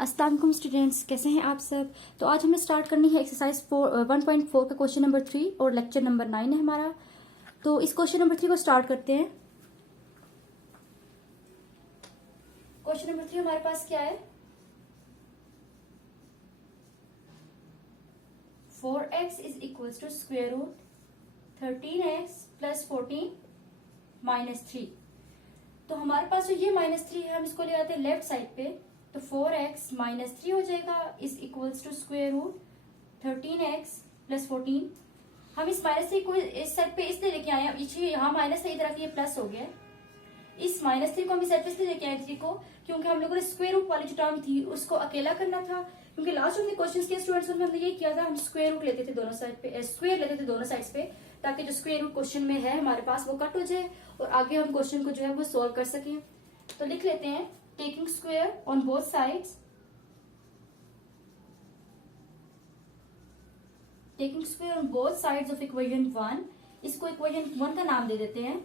अस्सलाम वालेकुम स्टूडेंट्स, कैसे हैं आप सब। तो आज हमें स्टार्ट करनी है एक्सरसाइज 1.4 का क्वेश्चन नंबर 3 और लेक्चर नंबर 9 है हमारा। तो इस क्वेश्चन नंबर 3 को स्टार्ट करते हैं। क्वेश्चन नंबर 3 हमारे पास क्या है, 4x is equals to square root 13x plus 14 minus 3। तो हमारे पास जो ये -3 है, हम इसको ले आते हैं लेफ्ट साइड पे, तो 4x माइनस 3 हो जाएगा is equals to square root 13x plus 14। हम इस -3 को इस साइड पे इसलिए लेके आए हैं, यहाँ माइनस है, इधर आके ये प्लस हो गया। इस -3 को हम इस साइड पे इसलिए लेके आए 3 को, क्योंकि हम लोगों ने स्क्वायर रूट वाली जो टर्म थी उसको अकेला करना था। क्योंकि लास्ट हमने क्वेश्चन किए स्टूडेंट्स में हमने ये किया था, हम स्क्वायर रूट लेते थे दोनों साइड पे, स्क्वायर लेते थे दोनों साइड्स पे, ताकि जो स्क्वायर रूट क्वेश्चन में है हमारे पास वो कट हो जाए और आगे हम क्वेश्चन को जो है वो सॉल्व कर सकें। तो लिख लेते हैं, taking square on both sides, taking square on both sides of equation 1, इसको इक्वेशन 1 का नाम दे देते हैं।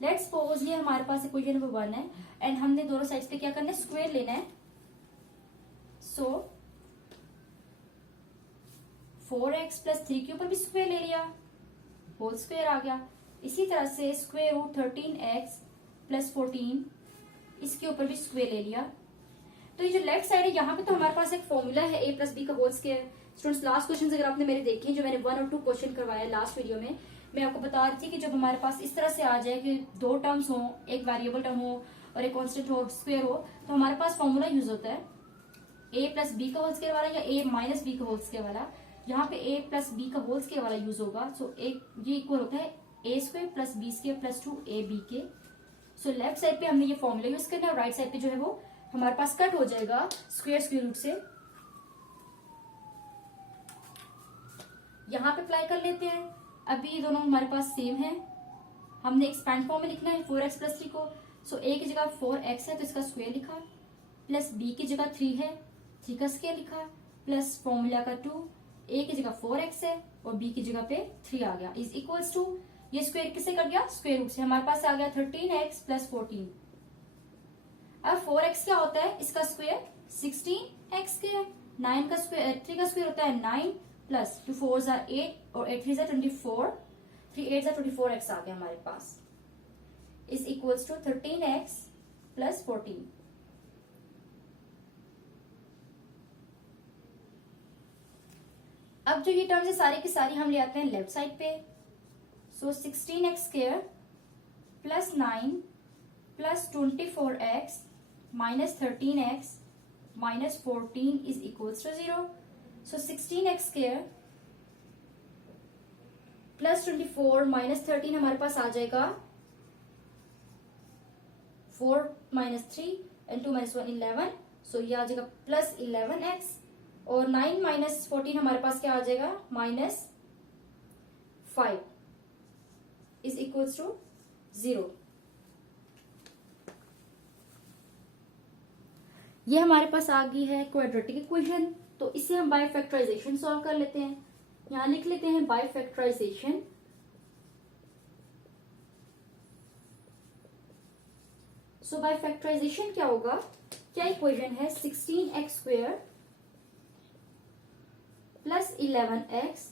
लेट्स सपोज ये हमारे पास इक्वेशन नंबर 1 है एंड हमने दोनों साइड्स पे क्या करना है, स्क्वायर लेना है। सो 4x प्लस 3 के ऊपर भी स्क्वायर ले लिया, होल स्क्वायर आ गया। इसी तरह से स्क्वायर रूट 13x प्लस 14, इसके ऊपर भी स्क्वायर ले लिया। तो ये जो लेफ्ट साइड है, यहाँ पे तो हमारे पास एक फॉर्मूला है a प्लस बी का whole square. Students last question अगर आपने मेरे देखे, जो मैंने 1 और 2 क्वेश्चन करवाया लास्ट वीडियो में, मैं आपको बता रही थी कि जब हमारे पास इस तरह से आ जाए कि दो टर्म्स हो, एक वेरिएबल टर्म हो और एक कांस्टेंट हो, स्क्वायर हो, तो हमारे पास फॉर्मूला यूज होता है a प्लस बी का होल स्क्वायर वाला या a माइनस बी का होल स्क्वायर वाला। यहाँ पे a प्लस बी का होल स्क्वायर वाला यूज होगा। सो ये इक्वल होता है a square plus B square plus 2ab के। सो लेफ्ट साइड पे हमने ये फॉर्मूला यूज करना है और राइट साइड पे जो है वो हमारे पास कट हो जाएगा स्क्वायर रूट से। यहाँ पे अप्लाई कर लेते हैं। अभी ये दोनों हमारे पास सेम है, हमने एक्सपैंड फॉर्म में लिखना है 4x प्लस 3 को। सो a की जगह 4x है तो इसका स्क्वायर लिखा, प्लस b की जगह 3 है, 3 का स्क्वायर लिखा, प्लस फॉर्मूला का 2, a की जगह 4x है और b की जगह पे 3 आ गया, इज इक्वल्स टू, ये स्क्वायर किससे कट गया, स्क्वायर रूट से। हमारे पास आ गया 13x प्लस 14। अब 4x क्या होता है, इसका स्क्वायर 16x स्क्वायर, 9 का स्क्वायर 3 का स्क्वायर होता है 9 प्लस 2 4s आर 8 और 8 3s are 24, 3 8s are 24x आ गया हमारे पास, is equals to 13x plus 14। अब जो ये टर्म्स है सारी की सारी हम ले आते हैं लेफ्ट साइड पे। So 16x square plus 9 plus 24x minus 13x minus 14 is equals to 0। So 16x square plus 24 minus 13 हमारे पास आ जाएगा 4 माइनस 3 एंड 2 माइनस 1 11। सो ये आ जाएगा प्लस 11x और 9 माइनस 14 हमारे पास क्या आ जाएगा, माइनस 5 इज इक्वल्स टू 0। ये हमारे पास आ गई है क्वाड्रेटिक इक्वेशन। तो इसे हम बाय फैक्टराइजेशन सॉल्व कर लेते हैं। यहां लिख लेते हैं by factorisation. So by factorisation क्या होगा, क्या इक्वेशन है, 16x square plus 11x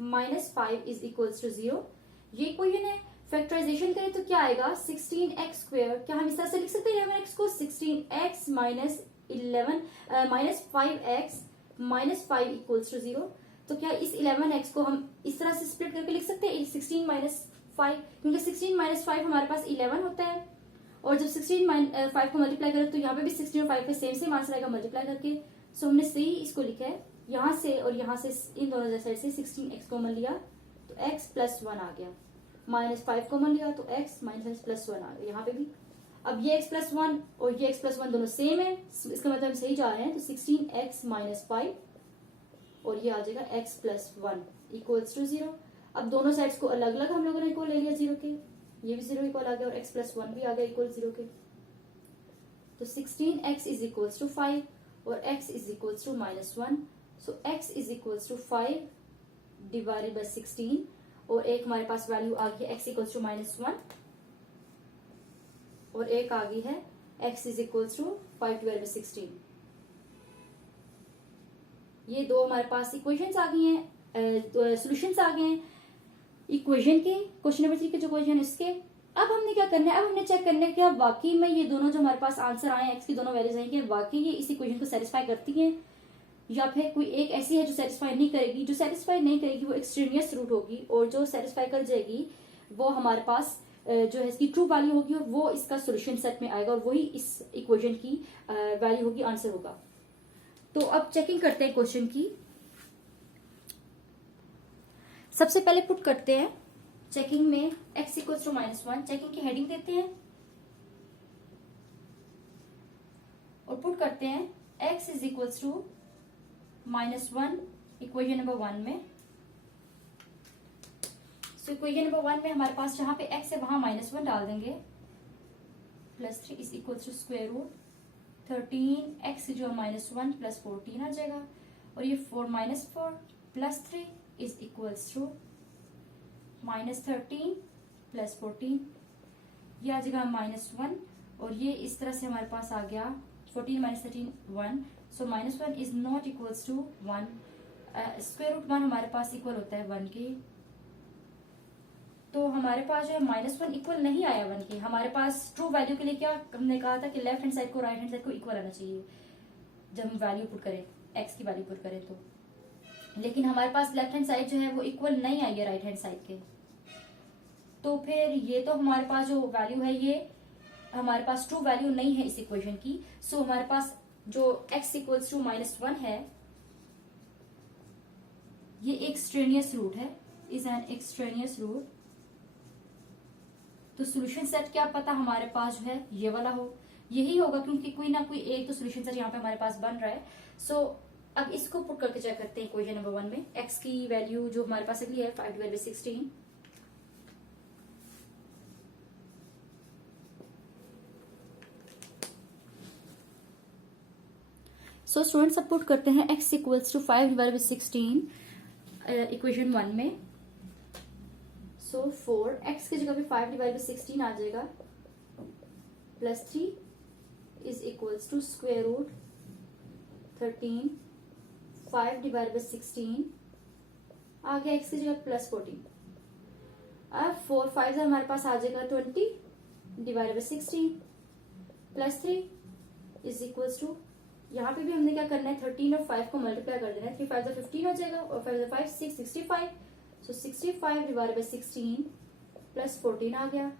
minus 5 is equals to 0। ये इक्वेशन है। फैक्टराइजेशन करें तो क्या आएगा, 16x स्क्वायर, क्या हम इस तरह से लिख सकते हैं 11x को, 16x minus 11 minus 5x minus 5 equals to 0। तो क्या इस 11x को हम इस तरह से स्प्लिट करके लिख सकते हैं 16 माइनस 5, क्योंकि 16 माइनस 5 हमारे पास 11 होता है और जब 16 5 को मल्टीप्लाई करें तो यहाँ पे भी 16 और 5 पे सेम आंसर आएगा मल्टीप्लाई करके। सो हमने सही इसको लिखा है, यहाँ से और यहाँ से इन दोनों साइड से 16x कॉमन लिया तो x प्लस 1 आ गया, माइनस 5 कॉमन लिया तो x माइनस प्लस 1 आ गया यहाँ पे भी। अब ये x प्लस 1 और ये x प्लस 1 दोनों सेम है, इसका मतलब हम सही जा रहे हैं। तो 16x माइनस 5 और ये आ जाएगा x प्लस 1 इक्वल्स टू 0। अब दोनों साइड्स को अलग अलग हम लोगों ने इक्वल ले लिया 0 के, ये भी 0 इक्वल आ गया और x प्लस 1 भी आ गया इक्वल 0 के। तो 16x इज इक्वल्स टू 5 और x is equals to minus 1। So x is equals to 5 divided by 16 और एक हमारे पास वैल्यू आ गई x इक्वल्स टू माइनस 1 और एक आ गई है x is equals to 5 divide by 16। ये दो हमारे पास इक्वेशंस आ गई हैं, सॉल्यूशंस आ गए हैं इक्वेशन के, क्वेश्चन नंबर 3 के जो क्वेश्चन इसके। अब हमने क्या करना है, अब हमने चेक करना है कि वाकई में ये दोनों जो हमारे पास आंसर आए हैं, एक्स की दोनों वैल्यूज आएंगे, वाकई ये इस इक्वेशन को सेटिस्फाई करती हैं, या फिर कोई एक ऐसी है जो सेटिस्फाई नहीं करेगी। जो सेटिस्फाई नहीं करेगी वो एक्सट्रेनियस रूट होगी, और जो सेटिस्फाई कर जाएगी वो हमारे पास जो है इसकी ट्रू वैल्यू होगी, और वो इसका सोल्यूशन सेट में आएगा, और वही इस इक्वेशन की वैल्यू होगी, आंसर होगा। तो अब चेकिंग करते हैं क्वेश्चन की। सबसे पहले पुट करते हैं चेकिंग में x इक्वल्स टू -1, चेकिंग की हेडिंग देते हैं और पुट करते हैं x is equals to -1 equation number 1 में। सो इक्वेशन नंबर 1 में हमारे पास जहां पे x है वहां -1 डाल देंगे, +3 is equals to square root 13x जो -1 + 14 आ जाएगा, और ये 4 -4 +3 इज इक्वल्स टू -13 + 14, ये आ जाएगा -1, और ये इस तरह से हमारे पास आ गया 14 - 13 1। So -1 is not equals to 1। Square root 1 हमारे पास इक्वल होता है 1 के, तो हमारे पास जो है -1 इक्वल नहीं आया 1 के। हमारे पास ट्रू वैल्यू के लिए क्या हमने कहा था कि लेफ्ट हैंड साइड को राइट हैंड साइड को इक्वल आना चाहिए जब हम वैल्यू पुट करें, एक्स की वैल्यू पुट करें तो। लेकिन हमारे पास लेफ्ट हैंड साइड जो है वो इक्वल नहीं आई है राइट हैंड साइड के, तो फिर ये तो हमारे पास जो वैल्यू है ये हमारे पास ट्रू वैल्यू नहीं है इस इक्वेशन की। सो हमारे पास जो x इक्वल्स टू -1 है ये एक्सट्रेनियस रूट है, इज एन एक्सट्रेनियस रूट। तो सोल्यूशन सेट क्या पता हमारे पास जो है ये वाला हो, यही होगा, क्योंकि कोई ना कोई एक तो सोल्यूशन सेट यहाँ पे हमारे पास बन रहा है। सो अब इसको पुट करके चेक करते हैं इक्वेशन नंबर 1 में। x की वैल्यू जो हमारे पास अगली है 5 डिवाइड बाई 16। सो स्टूडेंट्स अब पुट करते हैं x equals to 5 divide by 16 equation 1 में। सो 4 x की जगह पे 5 डिवाइड बाई 16 आ जाएगा, +3 is equals to square root 13 5 divide by 16 आ गया, x की जगह +14। अब 4 5 हमारे पास आ जाएगा 20 divide by 16 +3 is equals to, यहाँ पे भी हमने क्या करना है 13 और 5 को मल्टीप्लाई कर देना है, 3 5 15 हो जाएगा, और 5 5 6 65। सो 65 डिवाइड बाई 16 +14 आ गया।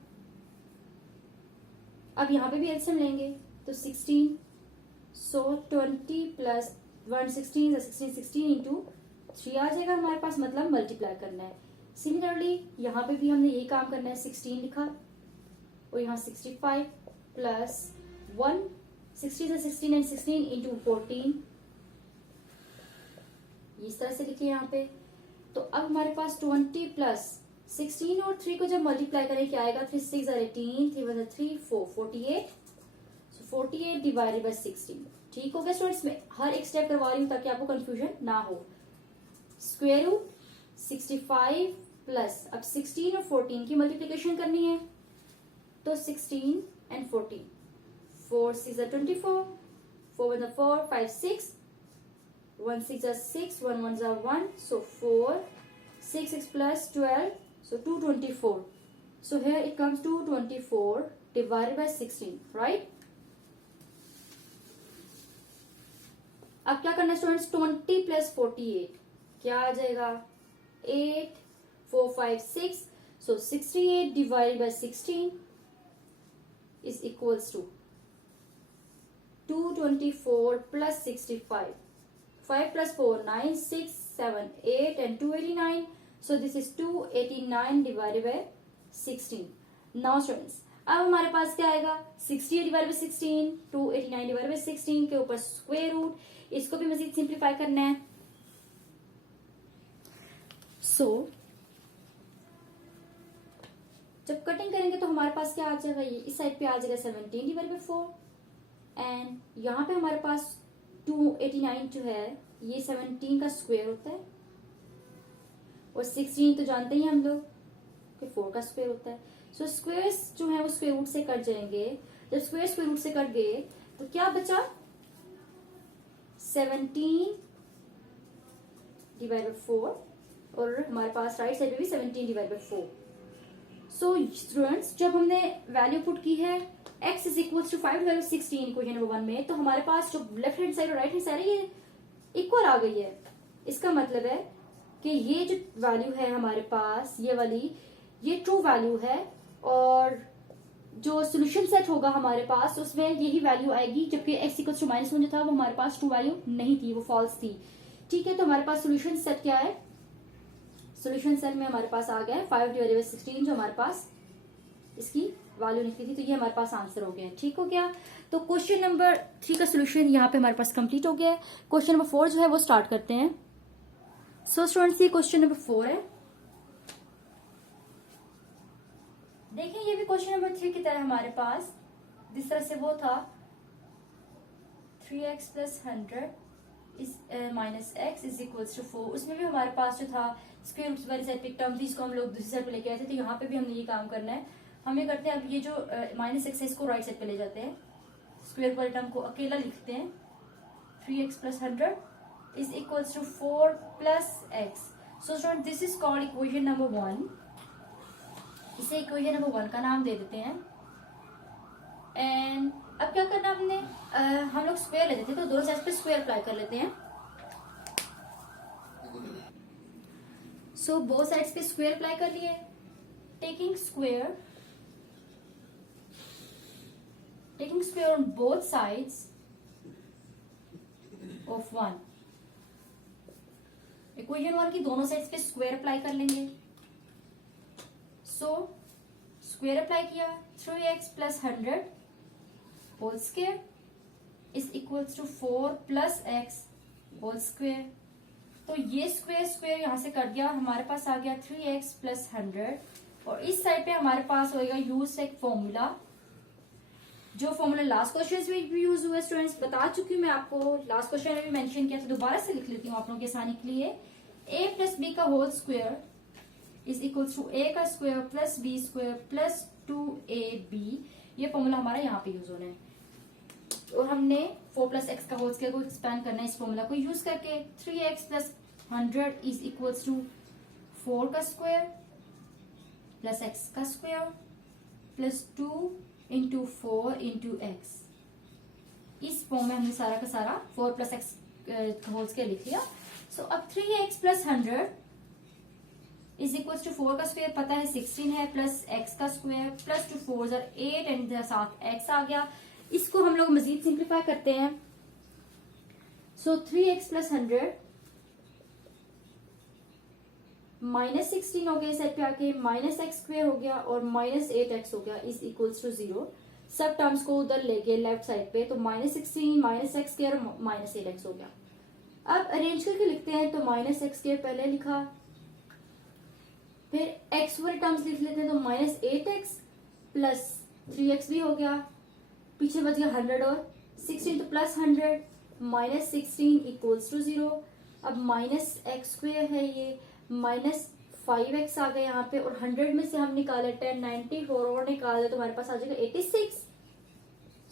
अब यहाँ पे भी एलसीएम लेंगे तो 16, सो 20 + 116 16 इंटू 3 आ जाएगा हमारे पास, मतलब मल्टीप्लाई करना है। सिमिलरली यहाँ पे भी हमने ये काम करना है, 16 लिखा और यहाँ 65 + 1 60 से 16 एंड 16 इंटू 14 इस तरह से लिखे यहाँ पे। तो अब हमारे पास 20 + 16 और 3 को जब मल्टीप्लाई करें क्या आएगा, 3 6 18 3 1 3 4 48। सो 48 डिवाइडेड बाई 16। ठीक हो गया स्टूडेंट्स, में हर एक स्टेप करवा रही हूँ ताकि आपको कंफ्यूजन ना हो। स्क्वायर रूट 65 प्लस अब 16 और 14 की मल्टीप्लीकेशन करनी है, तो 16 and 14 4 6 24 4 1 4 5 6 1 6 6 1 1 1, so 4 6 6 plus 12, so 224. So here it comes to 24 divided by 16, right? अब क्या करना है स्टूडेंट्स, 20 plus 48 क्या आ जाएगा, 8 4 5 6, so 68 divided by 16 is equals to 224 plus 65. 5 plus 4 9 6 7 8 and 289, so this is 289 divided by 16. Now students अब हमारे पास क्या आएगा, 68 डिवाइड बाई 16 289 डिवाइड बाई 16 के ऊपर स्क्वायर रूट, इसको भी मजीद सिंप्लीफाई करना है। सो जब कटिंग करेंगे तो हमारे पास क्या आ जाएगा, ये इस साइड पे आ जाएगा 17 डिवाइड बाई 4 एंड यहाँ पे हमारे पास 289 जो है ये 17 का स्क्वायर होता है, और 16 तो जानते ही हम लोग कि 4 का स्क्वायर होता है। सो स्क्वायर्स जो है वो स्क्वायर रूट से कट जाएंगे, जब स्क्वायर रूट से कट गए तो क्या बचा 17 डिवाइड बाई 4 और हमारे पास राइट साइड में भी 17 डिवाइड बाई 4। सो स्टूडेंट्स जब हमने वैल्यू पुट की है x is equal to 5 divide 16 equation number 1 में, तो हमारे पास जो लेफ्ट हैंड साइड और राइट हैंड साइड है ये इक्वल आ गई है। इसका मतलब है कि ये जो वैल्यू है हमारे पास ये वाली ये ट्रू वैल्यू है और जो सोल्यूशन सेट होगा हमारे पास उसमें यही वैल्यू आएगी, जबकि x इक्वल टू -1 जो था वो हमारे पास ट्रू वैल्यू नहीं थी, वो फॉल्स थी। ठीक है, तो हमारे पास सोल्यूशन सेट क्या है, सोल्यूशन सेट में हमारे पास आ गया है 5 डिवाइडेड बाई 16 जो हमारे पास इसकी वैल्यू निकली थी, तो ये हमारे पास आंसर हो गया। ठीक हो गया, तो क्वेश्चन नंबर 3 का सोल्यूशन यहाँ पे हमारे पास कंप्लीट हो गया है। क्वेश्चन नंबर 4 जो है वो स्टार्ट करते हैं। सो स्टूडेंट्स ये क्वेश्चन नंबर 4 है। देखिए ये भी क्वेश्चन नंबर 3 की तरह हमारे पास जिस तरह से वो था 3x + 100 minus x is equals to 4, उसमें भी हमारे पास जो था स्क्वायर रूट वाली साइड पे एक टर्म थी, इसको हम लोग दूसरी साइड पे लेके आए थे। तो यहाँ पे भी हमने ये काम करना है। हम ये करते हैं, अब ये जो -x है इसको राइट साइड पे ले जाते हैं, स्क्वायर वाले टर्म को अकेला लिखते हैं। 3x + 100 is equals to 4 + x। So student this is called equation number 1। इसे इक्वेशन नंबर 1 का नाम दे देते हैं। एंड अब क्या करना हमने, हम लोग स्क्वायर लेते थे तो दोनों साइड पे स्क्वायर अप्लाई कर लेते हैं। सो बोथ साइड्स पे स्क्वायर अप्लाई कर लिए। Taking square on both sides of 1। Equation 1 की दोनों साइड्स पे स्क्वायर अप्लाई कर लेंगे। सो स्क्वायर अप्लाई किया 3x + 100 whole square is equals to 4 + x whole square. तो ये स्क्वायर स्क्वायर यहां से कट गया, हमारे पास आ गया 3x + 100 और इस साइड पे हमारे पास होएगा यूज एक फॉर्मूला, जो फॉर्मूला लास्ट क्वेश्चन में भी यूज हुआ। स्टूडेंट्स बता चुकी हूँ मैं आपको, लास्ट क्वेश्चन में भी मेंशन किया, तो दोबारा से लिख लेती हूँ आप लोगों के आसानी के लिए। a + b का whole square is equals to a का स्क्वायर + b स्क्वायर + 2ab। ये फॉर्मूला हमारा यहाँ पे यूज होना है और हमने 4 + x का होल स्क्वायर को एक्सपेंड करना है इस फॉर्मूला को यूज करके। 3x + 100 इज इक्वल्स टू 4 का स्क्वायर + x का स्क्वायर + 2 × 4 × x। इस फॉर्म में हमने सारा का सारा 4 + x का होल स्क्वायर लिख लिया। सो अब 3x + 100 इज इक्वल्स टू 4 का स्क्वायर पता है 16 है + x का स्क्वायर + 2 4 8 एंड साथ x आ गया। इसको हम लोग मजीद सिंप्लीफाई करते हैं। सो 3x + 100 -16 हो गया, साइड पे आके -x² हो गया और -8x हो गया इज इक्वल्स टू 0। सब टर्म्स को उधर ले गए लेफ्ट साइड पे, तो -16 -x² और -8x हो गया। अब अरेंज करके लिखते हैं, तो -x² पहले लिखा, फिर x वाले टर्म्स लिख लेते हैं, तो -8x + 3x भी हो गया, पीछे बच गया 100 और 16, तो +100 -16 इक्वल्स टू 0। अब -x² है ये, -5x आ गया यहाँ पे और 100 में से हम निकाले 10 94 और निकाले तो हमारे पास आ जाएगा 86।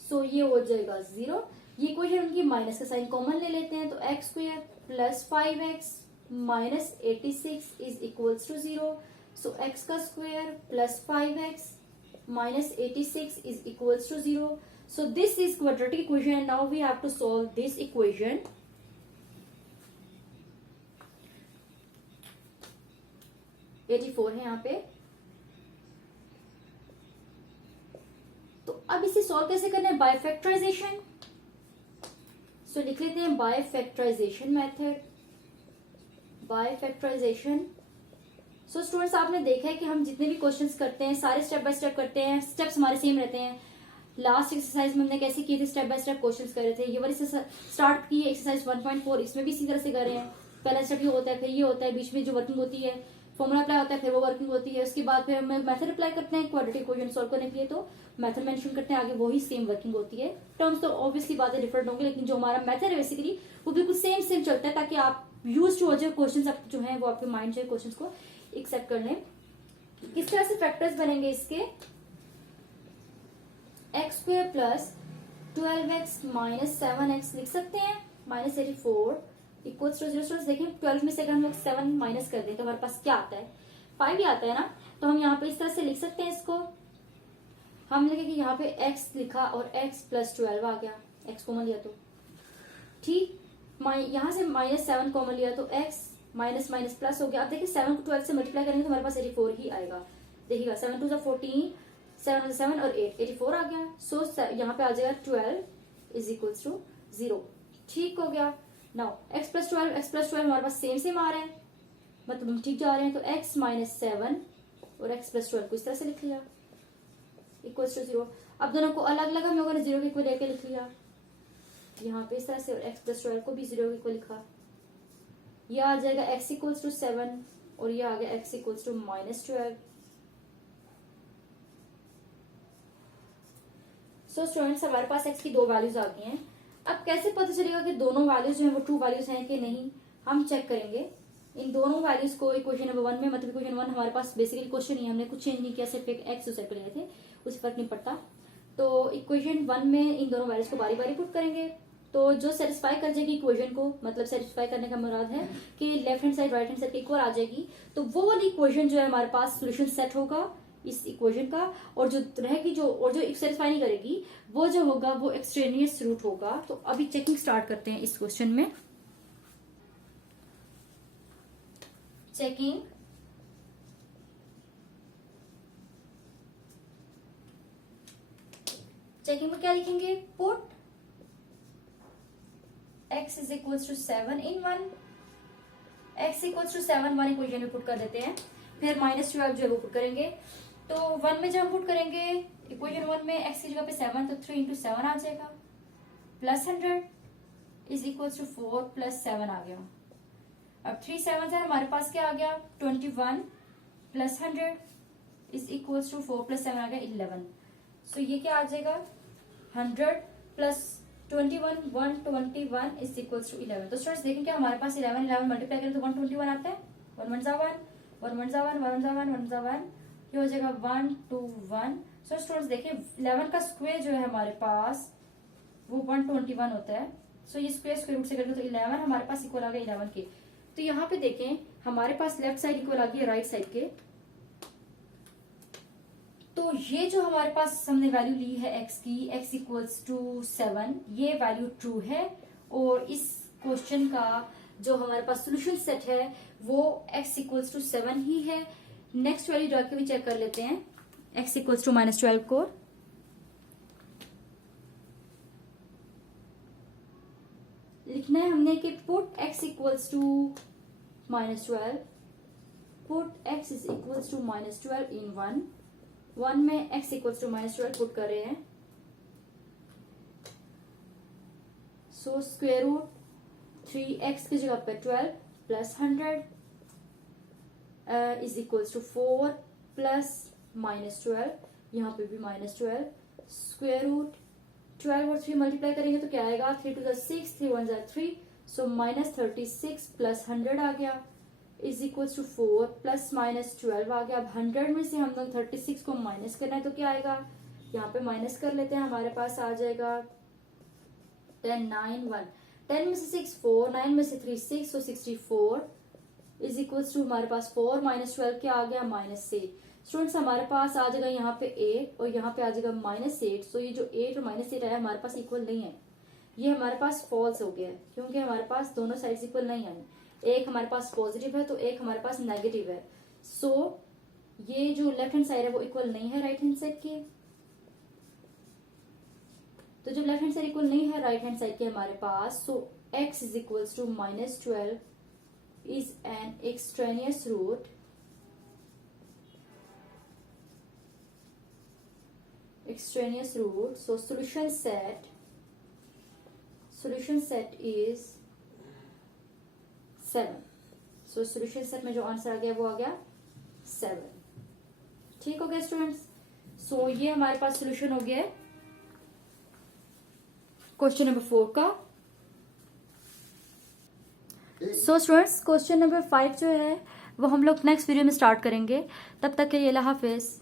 सो ये हो जाएगा 0। ये इक्वेशन उनकी माइनस का साइन कॉमन ले लेते हैं, तो x² + 5x - 86 is equals to 0। So x का square + 5x - 86 is equals to 0. So this is quadratic equation and now we have to solve this equation. (84) है यहाँ पे। तो अब इसे सॉल्व कैसे करना है, बाय फैक्टराइजेशन। सो लिख लेते हैं by factorisation method, by factorisation. So students आपने देखा है कि हम जितने भी क्वेश्चंस करते हैं सारे स्टेप बाय स्टेप करते हैं, स्टेप्स हमारे सेम रहते हैं। लास्ट एक्सरसाइज में हमने कैसे किए थे, स्टेप बाय स्टेप क्वेश्चंस कर रहे थे। ये वाली स्टार्ट की एक्सरसाइज 1.4, इसमें भी इसी तरह से कर रहे हैं। पहला स्टेप ये होता है, फिर ये होता है, बीच में जो वर्किंग होती है फॉर्मूला अप्लाई होता है, फिर वो वर्किंग होती है। उसके बाद फिर हम मेथड अप्लाई करते हैं क्वाड्रेटिक इक्वेशन सॉल्व करने के लिए, तो मेथड मेंशन करते हैं, आगे वही सेम वर्किंग होती है। टर्म्स तो ऑब्वियसली बातें डिफरेंट होंगी, लेकिन जो हमारा मेथड है बेसिकली वो बिल्कुल सेम चलता है, ताकि आप यूज हो जाए क्वेश्चन जो है वो आपके माइंड से क्वेश्चन को एक्सेप्ट कर लें। किस तरह से फैक्टर्स बनेंगे इसके, x² + 12x माइनस 7x लिख सकते हैं, माइनस 84 इक्वल्स टू 0। देखें 12 में से अगर हम लोग 7 माइनस कर दें तो हमारे पास क्या आता है, 5 ही आता है ना। तो हम यहाँ पे इस तरह से लिख सकते हैं इसको। हम लिखे कि यहाँ पे x लिखा और x प्लस 12 आ गया, x कॉमन लिया तो ठीक। यहाँ से माइनस 7 कॉमन लिया तो x माइनस माइनस प्लस हो गया। अब देखिए 7 को 12 से मल्टीप्लाई करेंगे तो हमारे पास 84 ही आएगा। देखिएगा 7 2 14, 7 7 और 8 84 आ गया। सो यहाँ पे आ जाएगा 12 इज इक्वल्स टू 0। ठीक हो गया। नाउ x प्लस 12 हमारे पास सेम आ रहा है, मतलब हम ठीक जा रहे हैं। तो x माइनस 7 और x प्लस 12 को इस तरह से लिख लिया इक्वल्स टू 0। अब दोनों को अलग अलग हम लोगों ने 0 के इक्वल लेके लिख लिया यहाँ पे इस तरह से, और x प्लस 12 को भी 0 के इक्वल लिखा। यह आ जाएगा x इक्वल्स टू 7 और यह आ गया x equals to minus 12। So students हमारे पास x की दो वैल्यूज आ गई हैं। अब कैसे पता चलेगा कि दोनों वैल्यूज जो है वो ट्रू वैल्यूज हैं कि नहीं, हम चेक करेंगे इन दोनों वैल्यूज को इक्वेशन नंबर 1 में। मतलब इक्वेशन 1 हमारे पास बेसिकली क्वेश्चन ही है, हमने कुछ चेंज नहीं किया, सिर्फ एक x उसे लिए थे, उससे फर्क नहीं पड़ता। तो इक्वेशन 1 में इन दोनों वैल्यूज को बारी बारी पुट करेंगे। तो जो सेटिस्फाई कर जाएगी इक्वेशन को, मतलब सेटिस्फाई करने का मुराद है कि left hand side right hand side equal आ जाएगी, तो वो वाली इक्वेशन जो है हमारे पास सोल्यूशन सेट होगा इस इक्वेशन का। और जो रहेगी जो सेटिस्फाई नहीं करेगी वो जो होगा वो एक्सट्रेनियस रूट होगा। तो अभी चेकिंग स्टार्ट करते हैं इस क्वेश्चन में। चेकिंग में क्या लिखेंगे, put x is equals to 7 in 1, x equals to 7 1 equation में पुट कर देते हैं। फिर माइनस 12 जो है वो पुट करेंगे। तो 1 में जब हम पुट करेंगे इक्वेशन 1 में x की जगह पे 7, तो 3 इंटू 7 आ जाएगा, plus 100 is equals to 4 plus 7 आ गया। अब 3 7 है हमारे पास क्या आ गया, 21 plus 100 is equals to 4 plus 7 आ गया 11। सो ये क्या आ जाएगा, 100 प्लस 21 121 इज इक्वल्स टू 11। तो स्टूडेंट्स देखें क्या हमारे पास 11 मल्टीप्लाई करें तो 121 आता है। 1 1 जा 1 1 1 जा 1 1 जा 1 1 जा 1, ये हो जाएगा 121। सो स्टूडेंट्स देखिए 11 का स्क्वायर जो है हमारे पास वो 121 होता है। सो ये स्क्वायर रूट से करेंगे तो 11 हमारे पास इक्वल आ गया 11 के। तो यहाँ पे देखें हमारे पास लेफ्ट साइड इक्वल आ गई राइट साइड के। तो ये जो हमारे पास हमने वैल्यू ली है x की, x इक्वल्स टू 7, ये वैल्यू ट्रू है। और इस क्वेश्चन का जो हमारे पास सोल्यूशन सेट है वो x इक्वल्स टू 7 ही है। नेक्स्ट वैल्यू जाके भी चेक कर लेते हैं, x इक्वल्स टू माइनस 12 को। लिखना है हमने कि put x equals to minus 12, put x is equals to minus 12 in 1 में x equals to minus 12 put कर रहे हैं। सो स्क्वायर रूट 3x की जगह पे 12 plus 100 is equals to 4 plus minus 12, यहाँ पे भी माइनस 12। स्क्वायर रूट 12 और 3 मल्टीप्लाई करेंगे तो क्या आएगा, 3 2 6 3 1 3, सो माइनस 36 प्लस 100 आ गया is equals to 4 plus minus 12 आ गया। अब 100 में से हम लोग 36 को माइनस करना है तो क्या आएगा, यहाँ पे माइनस कर लेते हैं, हमारे पास आ जाएगा 10 9 1, 10 में से 6 4, 9 में से 3 6, सो 64 इज इक्वल्स टू हमारे पास 4 माइनस 12 क्या आ गया, माइनस 8। स्टूडेंट्स हमारे पास आ जाएगा यहाँ पे 8 और यहाँ पे आ जाएगा माइनस 8। सो ये जो 8 और माइनस 8 आया हमारे पास इक्वल नहीं है, ये हमारे पास फॉल्स हो गया है क्योंकि हमारे पास दोनों साइड्स इक्वल नहीं है। एक हमारे पास पॉजिटिव है तो एक हमारे पास नेगेटिव है। सो ये जो लेफ्ट हैंड साइड है वो इक्वल नहीं है राइट हैंड साइड के। तो जब लेफ्ट हैंड साइड इक्वल नहीं है राइट हैंड साइड के हमारे पास, so x is equals to minus 12 is an extraneous root. Extraneous root, so solution set is 7। So solution set में जो आंसर आ गया वो आ गया 7। ठीक हो गया स्टूडेंट्स। सो ये हमारे पास सोल्यूशन हो गया है क्वेश्चन नंबर 4 का। सो स्टूडेंट्स क्वेश्चन नंबर 5 जो है वो हम लोग नेक्स्ट वीडियो में स्टार्ट करेंगे। तब तक के लिए अल्लाह हाफिज।